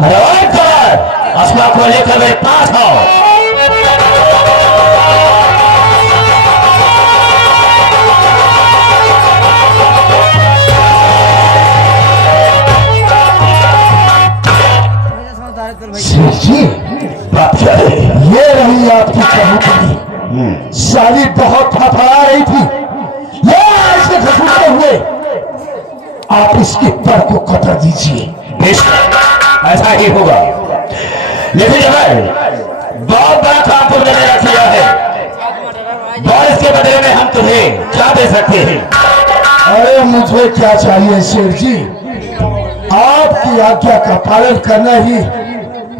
असमा को लेकर मेरे पास आओ। जी बात क्या है? ये रही आपकी कबूतरी। साली बहुत फफड़ा रही थी, ये ऐसे घसीटते हुए आप इसके पर को कतर दीजिए। ऐसा ही होगा, लेकिन जवान बहुत बड़ा काम तुमने मेरा किया है, और इसके बदले में हम तुम्हें क्या दे सकते हैं? अरे मुझे क्या चाहिए शेर जी, आपकी आज्ञा का पालन करना ही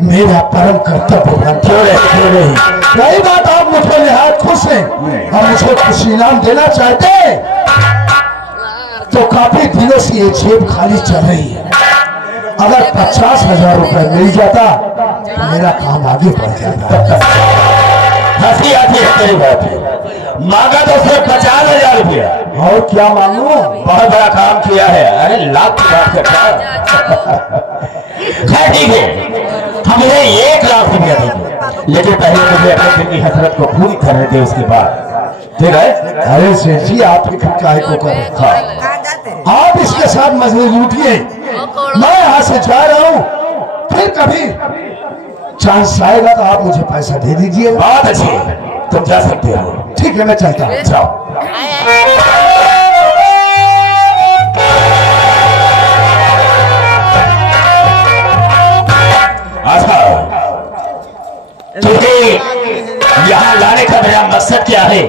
मेरा परम कर्तव्य है। क्यों नहीं? कई बात आप मुझे निहायत खुश हैं, हम मुझे कुछ इनाम देना चाहते हैं, तो काफी दिनों से ये जेब खाली चल रही है। अगर 50,000 रुपए मिल जाता तो मेरा काम आगे बढ़ जाता। हंसी आती है तेरी बात है। मांगा तो सिर्फ 50,000 रुपया, और क्या मांगू? बहुत बड़ा काम किया है। अरे लाख की बात करता। खैर ठीक है, हमें 1 लाख रुपया देंगे, लेकिन पहले मुझे अपने दिल की हसरत को पूरी करने दे, उसके बाद ठीक है? अरे सेठ जी आप फिक्र काहे को कर रहे हैं? आप इसके साथ मजदूर लूटिए, मैं यहाँ से जा रहा हूँ, फिर कभी चांस आएगा तो आप मुझे पैसा दे दीजिए। बहुत अच्छी है, तुम जा सकते हो। ठीक है, मैं चलता हूँ। जाओ। क्योंकि यहाँ लाने का मेरा मकसद क्या है?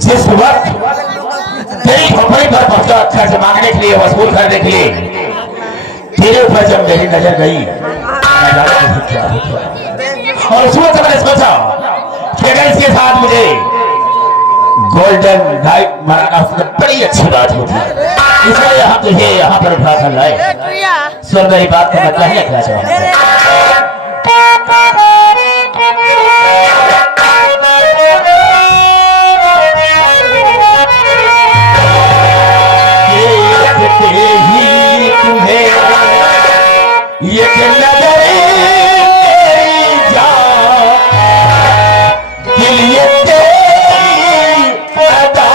जिस वक्त तेरी खोपड़ी पर पहुंचा खर्च मांगने के लिए, वसूल करने के लिए, तेरे ऊपर जब मेरी नजर गई, मैं जाने मुझे क्या हो गया। और उस वक्त मैंने सोचा कि अगर इसके साथ मुझे गोल्डन नाइट मनाना बड़ी अच्छी बात होती है, इसलिए यहाँ तुझे यहाँ पर उठा कर लाए। सुन मेरी बात को मैं नहीं रखना चाहूँगा। ये नजर तेरी जान, दिल ये तेरी अदा,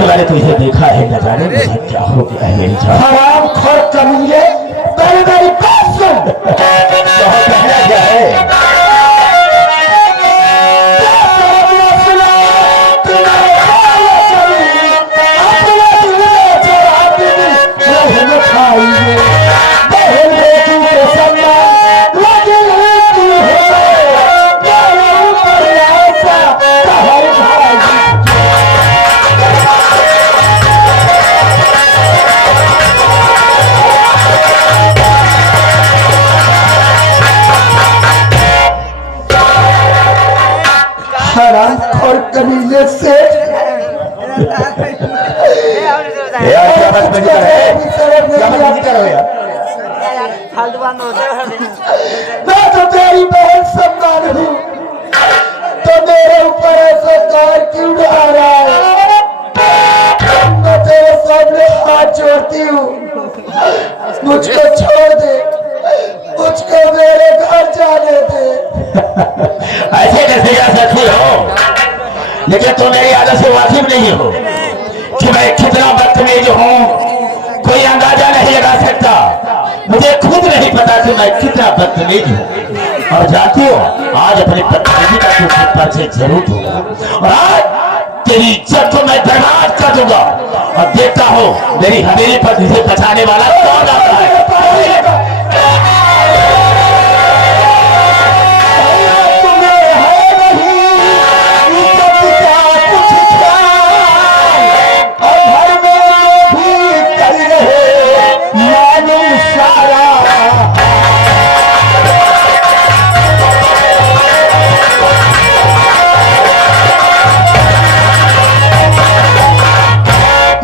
मैंने तुझे देखा है, न जाने मुझे क्या हो गया है मेरी जान। हराम खोर कमीने, मेरी बात सुन। कहना क्या है? हराम खोर कमीने से मैं तो तेरी बहन सम्मान हूँ, तो मेरे ऊपर ऐसा कार क्यों ढा रहा है? मैं तेरे सामने हाथ जोड़ती हूँ, मुझको छोड़ दे, मुझको मेरे घर जाने दे। ऐसे कैसे हो, लेकिन तुम मेरी आदत से वाकिफ नहीं हो कि मैं कितना बदतमीज हूँ, कोई अंदाजा नहीं लगा सकता। मुझे खुद नहीं पता कि मैं कितना बदतमीज हूँ। और जानती हो, आज अपनी बदतमीजी का तुझे परिचय जरूर दूंगा और आज तेरी इज्जत को मैं बर्बाद कर दूंगा। और देखता हूँ मेरी हवेली पर तुझे बचाने वाला कौन आता है।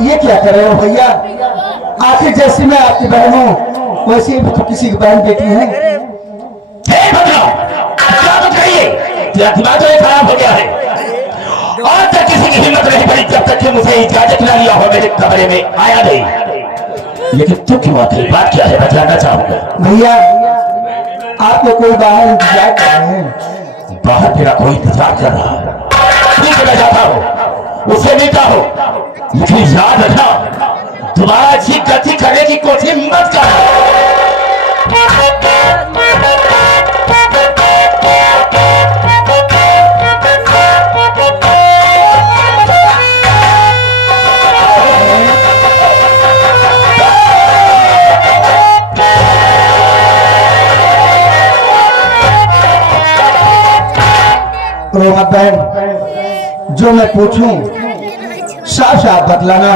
ये क्या कर रहे हो भैया? आखिर जैसी मैं आपकी बहन हूँ वैसे ही तो किसी की बहन बेटी है। दिमाग तो खराब हो गया है। और तक किसी की हिम्मत नहीं पड़ी जब तक कि मुझे इजाजत न लिया हो मेरे कमरे में आया नहीं। लेकिन तू क्यों आखिर बात क्या है बतलाना चाहूंगा। भैया आपको कोई बाहर इंतजार कर रहे हैं। बाहर तेरा कोई इंतजार कर रहा है। ठीक है, मैं जाता हूँ, उससे मिलता हूँ, लेकिन याद रखना दोबारा अच्छी गलती करने की कोशिश मत कर। रोमा बहन, जो मैं पूछूं साफ साफ बतलाना।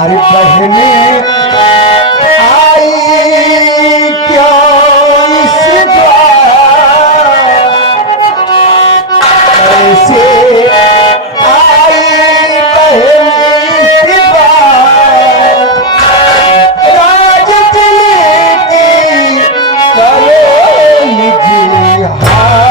अरे बहने आई क्यों इस द्वार, ऐसे आई बहन इस द्वार, राज दिल की करो निजी हार।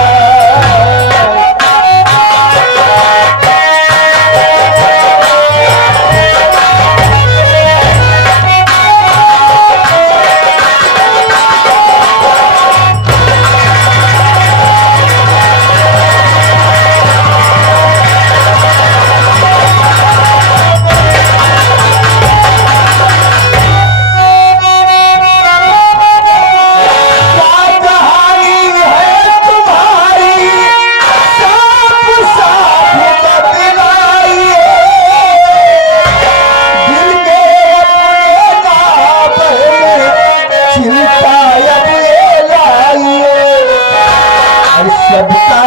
सबका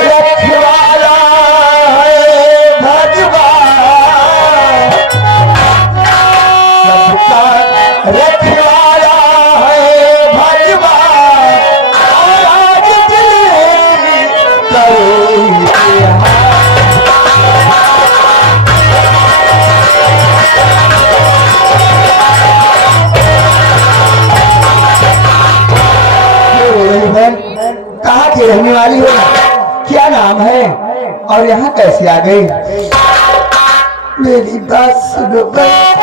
रखवाला है भगवान, सबका रखवाला है भगवान, और आज दिल करो कहाँ की रहने वाली हो, क्या नाम है और यहाँ कैसे आ गई? मेरी बात सुनो बस।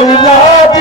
राज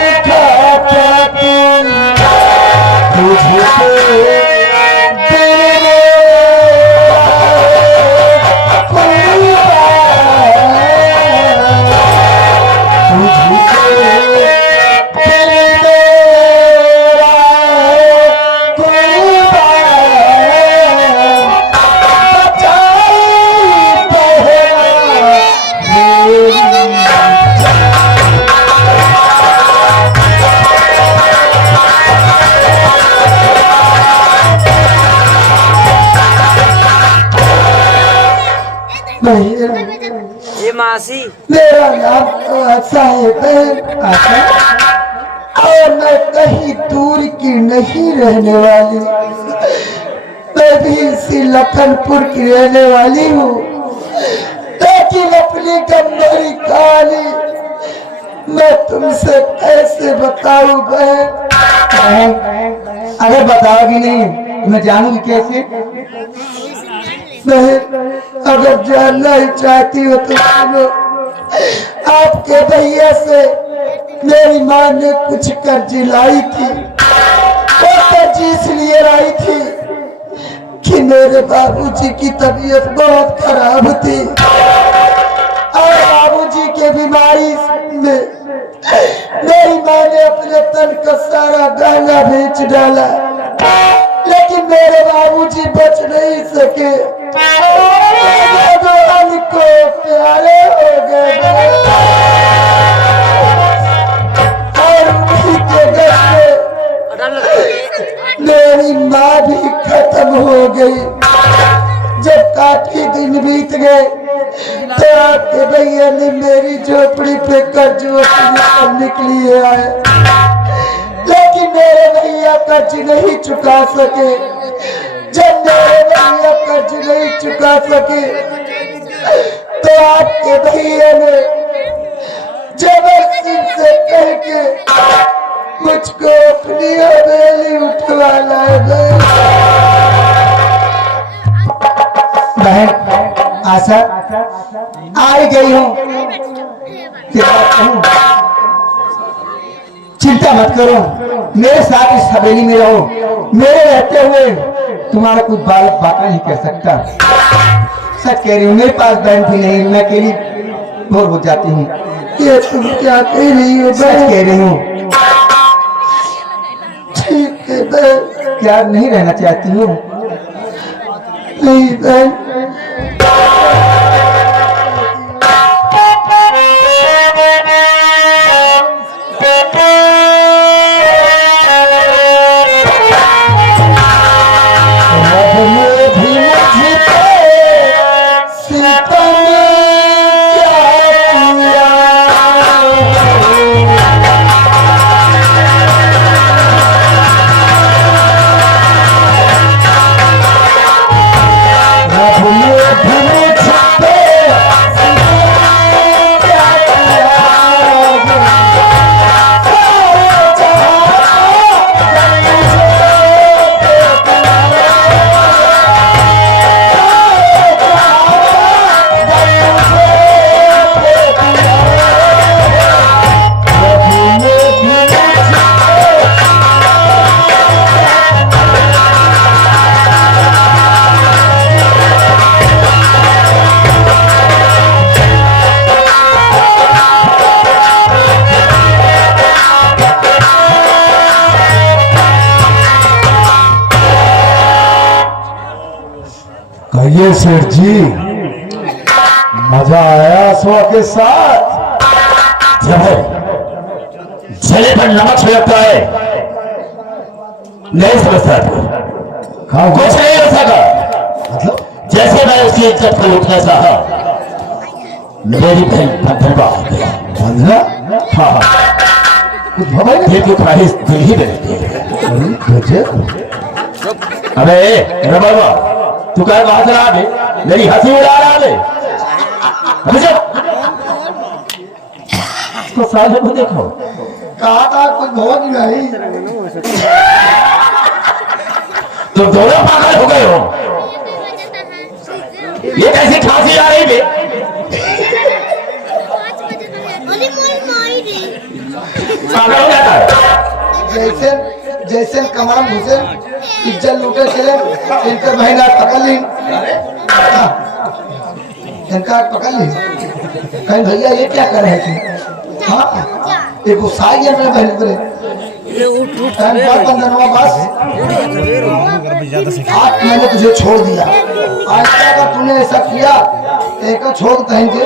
मासी मेरा नाम तो आशा है बहन, आशा। और मैं कहीं दूर की नहीं रहने वाली, मैं भी इसी लखनपुर की रहने वाली हूँ, लेकिन अपनी गंभीरी कहानी मैं तुमसे कैसे बताऊं बहन? अगर बताओगी नहीं मैं जानूंगी कैसे? बहन अगर जानना ही चाहती हो तो सुनो, आपके भैया से मेरी माँ ने कुछ कर्ज लाई थी। वो कर्ज इसलिए लाई थी कि मेरे बाबूजी की तबीयत बहुत खराब थी और बाबूजी के बीमारी में मेरी माँ ने अपने तन का सारा गहना बेच डाला, लेकिन मेरे बाबूजी बच नहीं सके, को प्यारे हो गए और उन्हीं के घर में मेरी माँ भी खत्म हो गई। जब काफी दिन बीत गए तो आपके भैया ने मेरी झोपड़ी पे कर्ज वसूली करने के लिए आए, लेकिन मेरे भैया कर्ज नहीं चुका सके। जब मेरे भैया कर्ज नहीं चुका सके तो आपके भैया ने जबरदस्ती से कह के मुझको अपनी हवेली उठवा लाए गए। बहन आशा आ गई हूँ, चिंता मत करो, मेरे साथ इस हवेली में रहो। मेरे रहते हुए तुम्हारा कुछ बालक बाका नहीं कर सकता। सच कह रही हूँ, मेरे पास बहन भी नहीं, मैं अकेली बोर हो जाती हूँ। ये तुम क्या कह रही हो? सच कह रही हूँ। ठीक है बहन। क्या नहीं रहना चाहती हूँ? नहीं बहन। कहिए सेठ जी, मजा आया सुआ के साथ? जब जले पर नमक छिड़कता है नहीं समझता तू, कुछ नहीं हो सका। मतलब जैसे मैं उसकी इज्जत को उठना चाहा, मेरी बहन बंधनवा हो गया। बंधना? हाँ कुछ भवाई दिल की ख्वाहिश दिल ही में। अबे बाबा, तू कह वहां से रहा बे, मेरी हंसी उड़ा रहा बे। इसको साले को देखो, कहा था कुछ भवन नहीं। तो दोनों पागल हो गए हो। ये कैसी खांसी आ रही बे? पागल हो जाता है। जैसे जैसे कमाल घुसे इज्जत लूटे चले, इनका बहन आज पकड़ ली, इनका पकड़ ली। कहीं भैया ये क्या कर रहे थे? हाँ ये गुस्सा है मेरे बहन पर। बस आज मैंने तुझे छोड़ दिया, आज अगर तूने ऐसा किया एक छोड़ कहेंगे।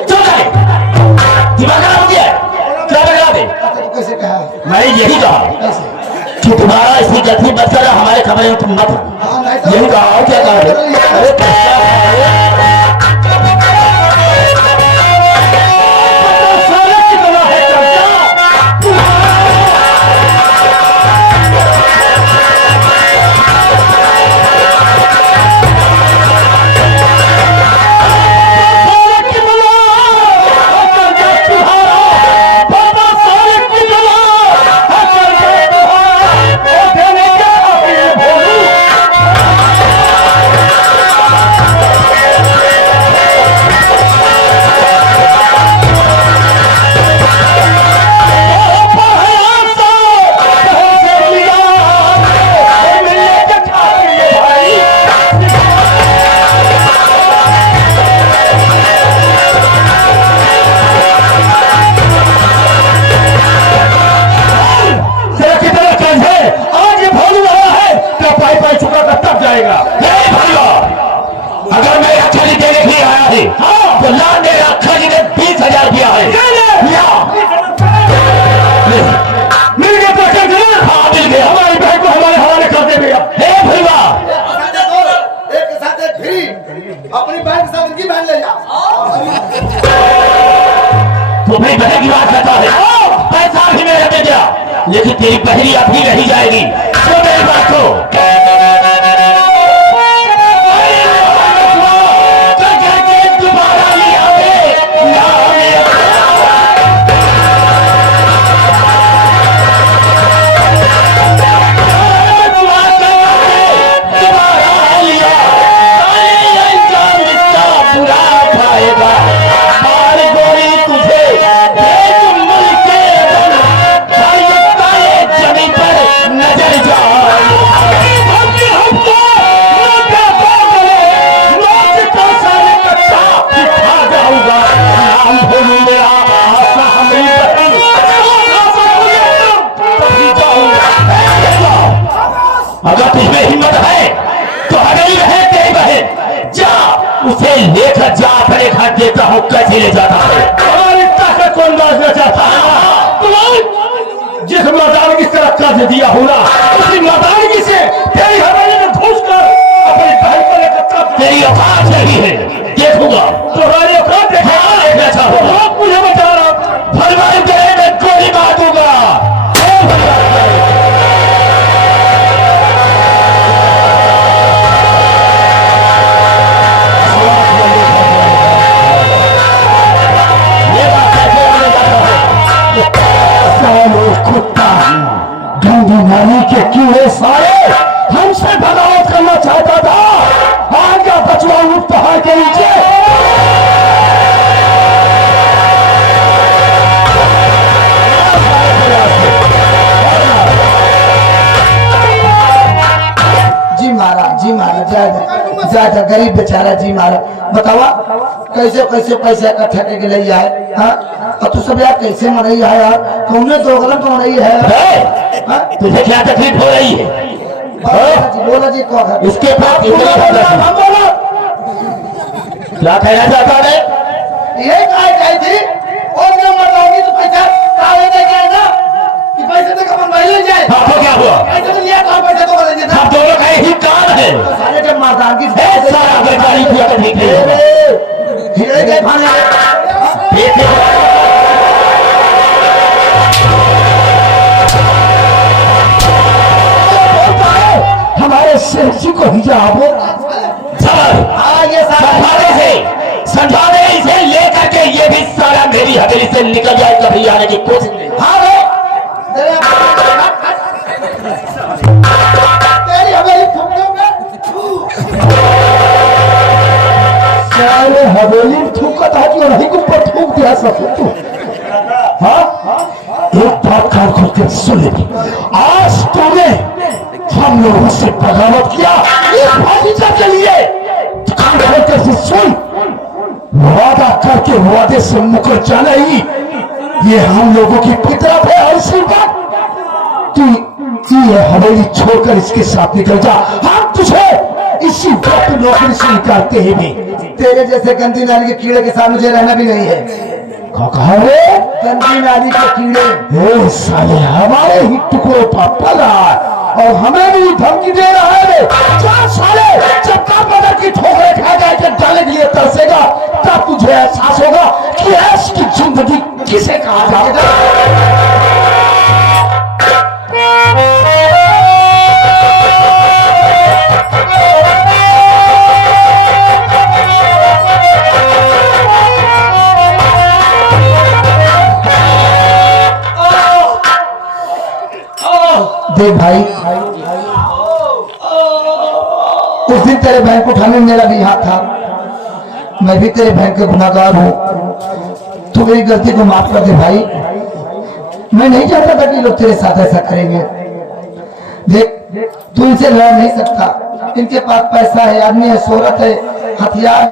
दिमाग खराब हो गया, क्या बना दे? कैसे कहा? मैं यही कहा कि तुम्हारा इसी जथी बच कर हमारे खबरें में तुम मत हो। यही कहा, क्या कहा? अरे लेकिन तेरी पहली अभी रही जाएगी। सुन मेरी बात को। अगर तुझमें हिम्मत है तो हवेली है तेरी बहन, जा उसे लेकर जा, अपने घर देता हूँ कैसे ले जाता है। तुम्हारी ताकत कौन बांधना चाहता है? तुम्हारी जिस मर्दानगी से रखा से दिया हो ना, उसी मर्दानगी से तेरी हवेली में घुस कर अपनी बहन को लेकर तेरी औकात नहीं है, देखूंगा तुम्हारी औकात देखना चाहूंगा। मुझे बता रहा फरमान करे मैं गोली मार दूंगा। कुत्ता गंदी नाली के कीड़े सारे हमसे बगावत करना चाहता था। आगे बचवा उठ पहाड़ के नीचे। जी महाराज ज्यादा गरीब बेचारा जी महाराज, बतावा कैसे कैसे पैसे इकट्ठा करके ले आए। हाँ और तू सब यार कैसे मरई है यार, कौने दो गलत हो रही है। तुझे क्या तकलीफ हो रही है? बोला जी कौन है इसके बाद क्या कहना चाहता है? ये कही थी और जो बताओगी तो पैसा काले दे के ना कि पैसे तो कम भाई ले जाए। हाँ तो क्या हुआ? पैसे तो लिया कहाँ, पैसे तो बोलेंगे ना। हम दोनों का यही काम है। सारे जब मर्दानगी से सारा बेकारी किया तो ठीक नहीं होगा। हीरे के खाने हमारे शेख जी को हिजाब समझाने इसे लेकर के ये भी सारा मेरी हवेली से निकल जाए, कभी आने की कोशिश नहीं। तेरी हवेली सारे हवेली में थूका था कि नहीं को ऊपर थूक दिया सब तू। हाँ एक बात कार खोल के सुन ले, आज तूने हम लोगों से बगावत किया इस भतीजा के लिए। कान खोल के सुन, वादा करके वादे से मुकर जाना ही ये हम लोगों की फितरत है। और इसी बात तू ये हवेली छोड़कर इसके साथ निकल जा। हम तुझे इसी वक्त नौकरी से निकालते हैं भी। तेरे जैसे गंदी नाली के कीड़े के साथ मुझे रहना भी नहीं है। कहा रे गंदी नाली के कीड़े ए साले हमारे ही टुकड़ों पर पल रहा है और हमें भी धमकी दे रहा है रे। चार साले जब तक बदल की ठोकरे खा जाए डालने के लिए तरसेगा तब तुझे एहसास होगा कि ऐश की जिंदगी किसे कहा जाएगा। देख भाई, उस दिन तेरे बहन को उठाने में मेरा भी हाथ था। मैं भी तेरे बहन का गुनाहगार हूँ, तू मेरी गलती को माफ कर दे भाई। मैं नहीं चाहता था कि लोग तेरे साथ ऐसा करेंगे। देख तू इनसे लड़ नहीं सकता, इनके पास पैसा है, आदमी है, शोहरत है, हथियार